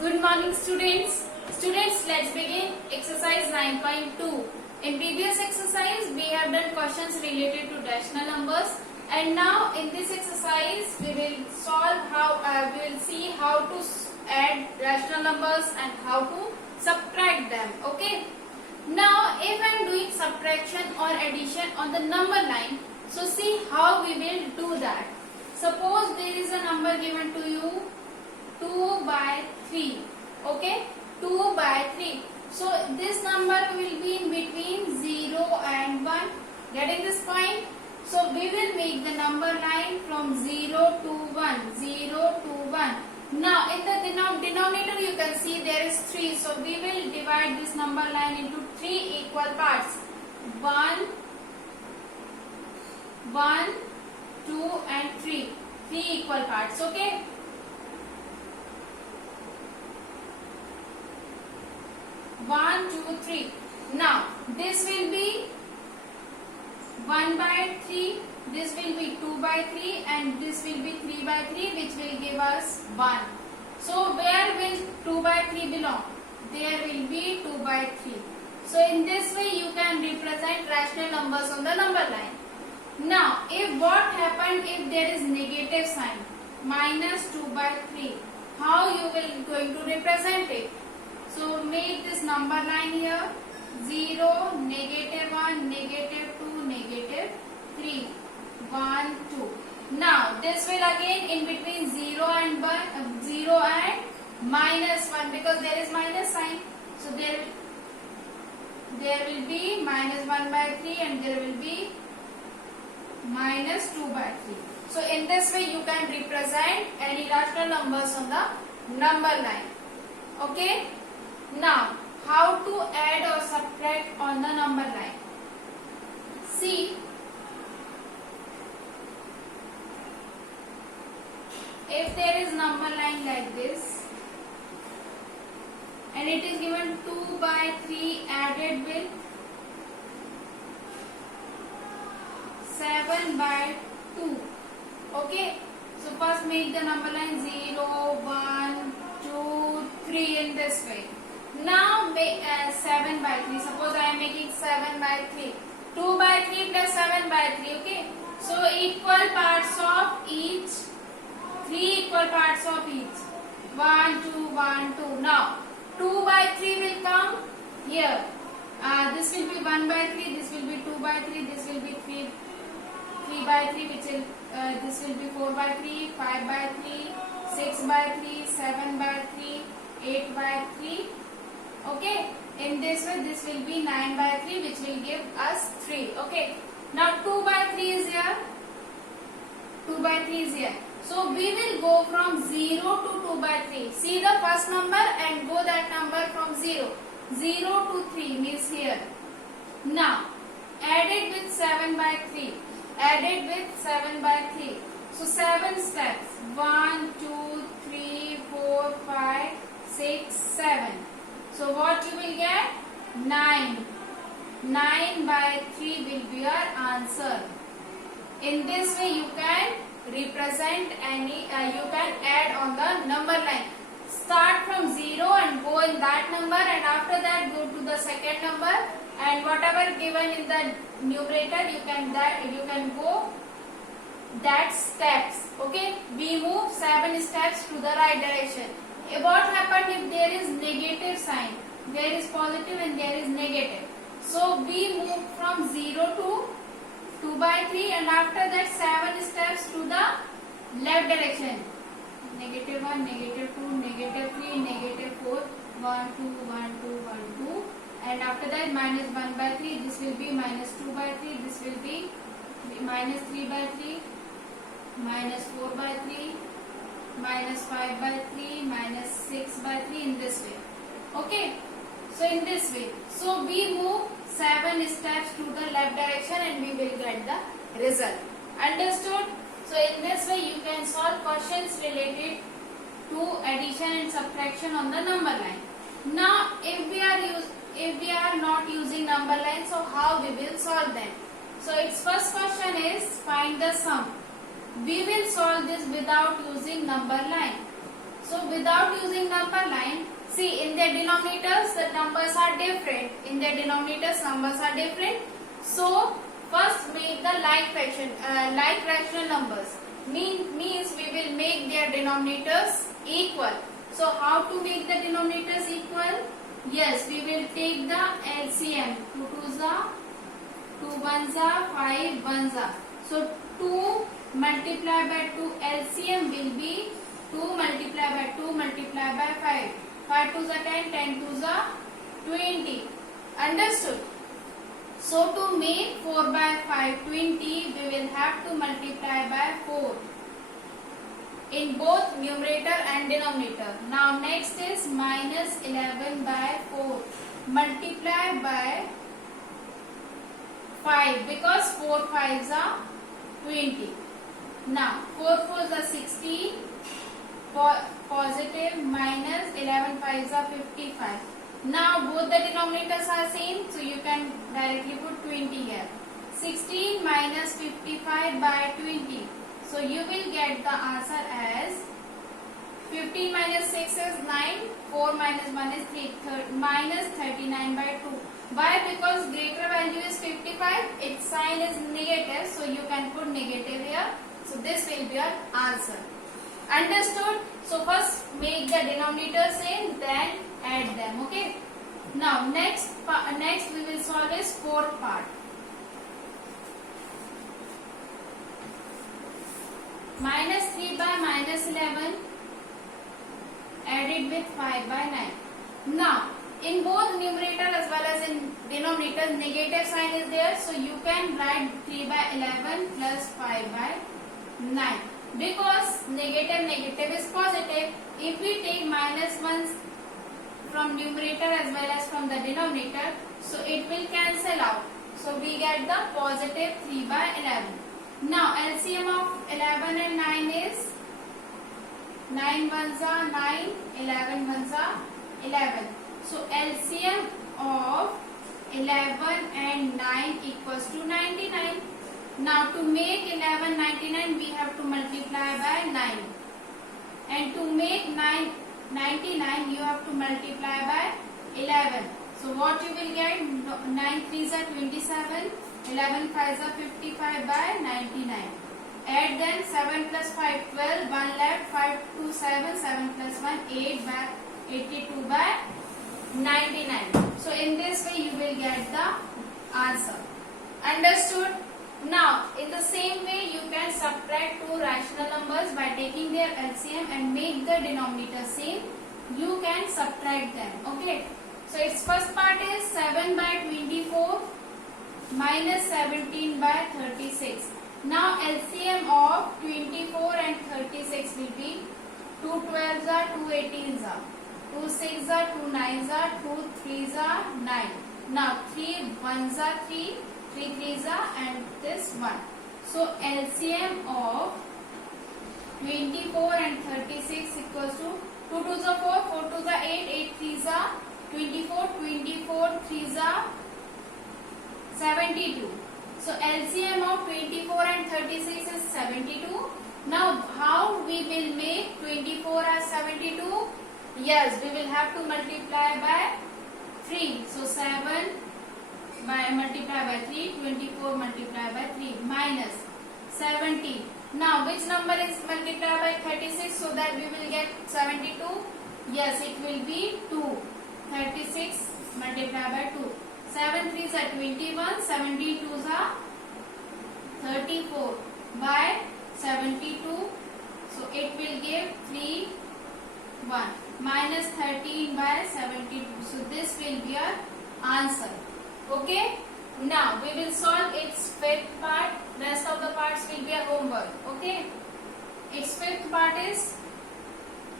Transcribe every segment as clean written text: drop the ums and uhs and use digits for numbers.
Good morning students. Students, let's begin exercise 9.2. In previous exercise, we have done questions related to rational numbers, and now in this exercise, we will see how to add rational numbers and how to subtract them. Okay. Now, if I am doing subtraction or addition on the number line, so see how we will do that. Suppose there is a number given to you 2 by 3. Okay, 2 by 3. So this number will be in between 0 and 1. Getting this point? So we will make the number line from 0 to 1. 0 to 1. Now in the denominator you can see there is 3. So we will divide this number line into 3 equal parts. 1, 2 and 3. 3 equal parts. Okay. 1, 2, 3. Now this will be 1 by 3, this will be 2 by 3 and this will be 3 by 3, which will give us 1. So where will 2 by 3 belong? There will be 2 by 3. So in this way you can represent rational numbers on the number line. Now if what happened if there is negative sign, minus 2 by 3, how you will going to represent it? So make this number line here 0, negative 1, negative 2, negative 3, 1, 2. Now this will again in between 0 and minus 1 because there is minus sign. So there will be minus 1 by 3 and there will be minus 2 by 3. So in this way you can represent any rational numbers on the number line. Okay. Now, how to add or subtract on the number line? See, if there is number line like this, and it is given 2 by 3 added with 7 by 2. Okay, so first make the number line 0, 1, 2, 3 in this way. Now make 7 by 3. Suppose I am making 7 by 3. 2 by 3 plus 7 by 3. Okay. So equal parts of each. 3 equal parts of each. 1, 2, 1, 2. Now 2 by 3 will come here. This will be 1 by 3. This will be 2 by 3. This will be 3 by 3. Which will this will be 4 by 3. 5 by 3. 6 by 3. 7 by 3. 8 by 3. Okay, in this way this will be 9 by 3 which will give us 3. Okay, now 2 by 3 is here. 2 by 3 is here. So we will go from 0 to 2 by 3. See the first number and go that number from 0. 0 to 3 means here. Now add it with 7 by 3. Add it with 7 by 3. So 7 steps. 1, 2, 3, 4, 5, 6, 7. So what you will get? 9. 9 by 3 will be your answer. In this way you can represent any, you can add on the number line. Start from 0 and go in that number, and after that go to the second number, and whatever given in the numerator you can go that steps. Okay, we move 7 steps to the right direction. What happened if there is negative sign? There is positive and there is negative. So we move from 0 to 2 by 3 and after that 7 steps to the left direction. Negative 1, negative 2, negative 3, negative 4, 1, 2, 1, 2, 1, 2. And after that minus 1 by 3, this will be minus 2 by 3, this will be minus 3 by 3, minus 4 by 3, minus 5 by 3, minus 6 by 3 in this way. Okay. So in this way. So we move 7 steps to the left direction and we will get the result. Understood? So in this way you can solve questions related to addition and subtraction on the number line. Now if we are not using number line, so how we will solve them? So its first question is find the sum. We will solve this without using number line. So without using number line, see in their denominators the numbers are different. In their denominators numbers are different. So first make the like fraction, like rational numbers. Means we will make their denominators equal. So how to make the denominators equal? Yes, we will take the LCM. 2 2s are 2 1s are 5 1s are. So 2 multiplied by 2 LCM will be 2 multiplied by 2 multiplied by 5. 5 2s are 10, 10 2s are 20. Understood? So to make 4 by 5 20, we will have to multiply by 4 in both numerator and denominator. Now next is minus 11 by 4 multiply by 5 because 4 5s are 20. Now 4 4s are 16 positive minus 11 5s are 55. Now both the denominators are same, so you can directly put 20 here. 16 minus 55 by 20. So you will get the answer as 15 minus 6 is 9, 4 minus 1 is 3, minus 39 by 2. Why? Because greater value is 55, its sign is negative, so you can put negative here. So this will be your answer. Understood? So first make the denominator same, then add them. Okay. Now next we will solve is fourth part. Minus 3 by minus 11 added with 5 by 9. Now in both numerator as well as in denominator negative sign is there, so you can write 3 by 11 plus 5 by 9. Because negative is positive, if we take minus 1 from numerator as well as from the denominator, so it will cancel out. So we get the positive 3 by 11. Now LCM of 11 and 9 is 9 1s are 9, 11 1s are 11. So LCM of 11 and 9 equals to 99. Now to make 11 99, we have to multiply by 9. And to make 9 99, you have to multiply by 11. So what you will get? 9 3s are 27, 11 5s are 55 by 99. Add them 7 plus 5 12, 1 left, 5 2 7, 7 plus 1 8 by 82 by 99. So in this way you will get the answer. Understood? Now in the same way you can subtract two rational numbers by taking their LCM and make the denominator same. You can subtract them. Okay. So its first part is 7 by 24 minus 17 by 36. Now LCM of 24 and 36 will be 2 12s are 2 18s are 2 6s are 2 9s are 2 3s are 9. Now 3 1s are 3, 3 3s are and this 1. So LCM of 24 and 36 equals to 2 2s are 4, 4 2s are 8, 8 3s are 24, 24 3s are 72. So LCM of 24 and 36 is 72. Now how we will make 24 as 72? Yes, we will have to multiply by 3. So 7 by multiply by 3, 24 multiply by 3 minus 70. Now which number is multiplied by 36 so that we will get 72? Yes, it will be 2. 36 multiplied by 2. 7 3s are 21, 17 2s are 34 by 72. So it will give 3 1 minus 13 by 72. So this will be our answer. Okay. Now we will solve its fifth part. Rest of the parts will be a homework. Okay. Its fifth part is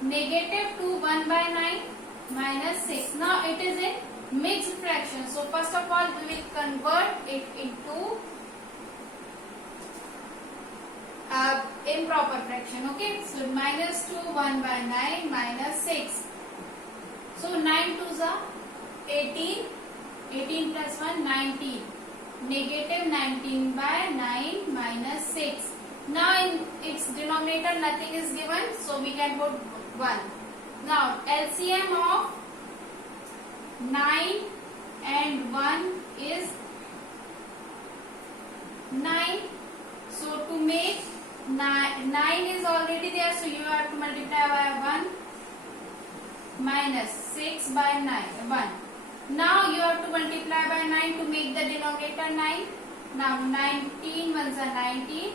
negative 2 1 by 9 minus 6. Now it is in mixed fraction. So first of all we will convert it into improper fraction. Okay. So minus 2 1 by 9 minus 6. So 9 2s are 18. 18 plus 1 19. Negative 19 by 9 minus 6. Now in its denominator nothing is given, so we can put 1. Now LCM of 9 and 1 is 9. So to make 9 is already there, so you have to multiply by 1 minus 6 by 1. Now you have to multiply by 9 to make the denominator 9. Now 19 ones are 19,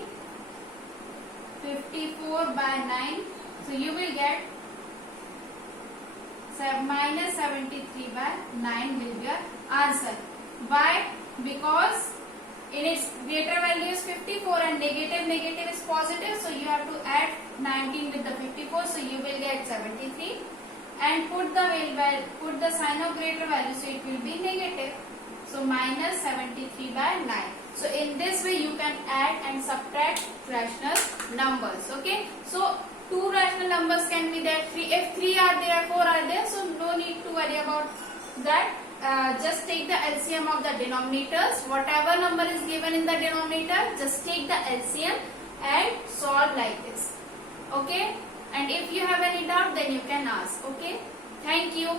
54 by 9. So you will get minus 73 by 9 will be your answer. Why? Because in its greater value is 54 and negative is positive, so you have to add 19 with the 54, so you will get 73 and put the sign of greater value, so it will be negative, so minus 73 by 9. So in this way you can add and subtract rational numbers. Okay, so two rational numbers can be there. If 3 are there, 4 are there, so no need to worry about that. Just take the LCM of the denominators. Whatever number is given in the denominator, just take the LCM and solve like this. Okay, and if you have any doubt, then you can ask. Okay, thank you.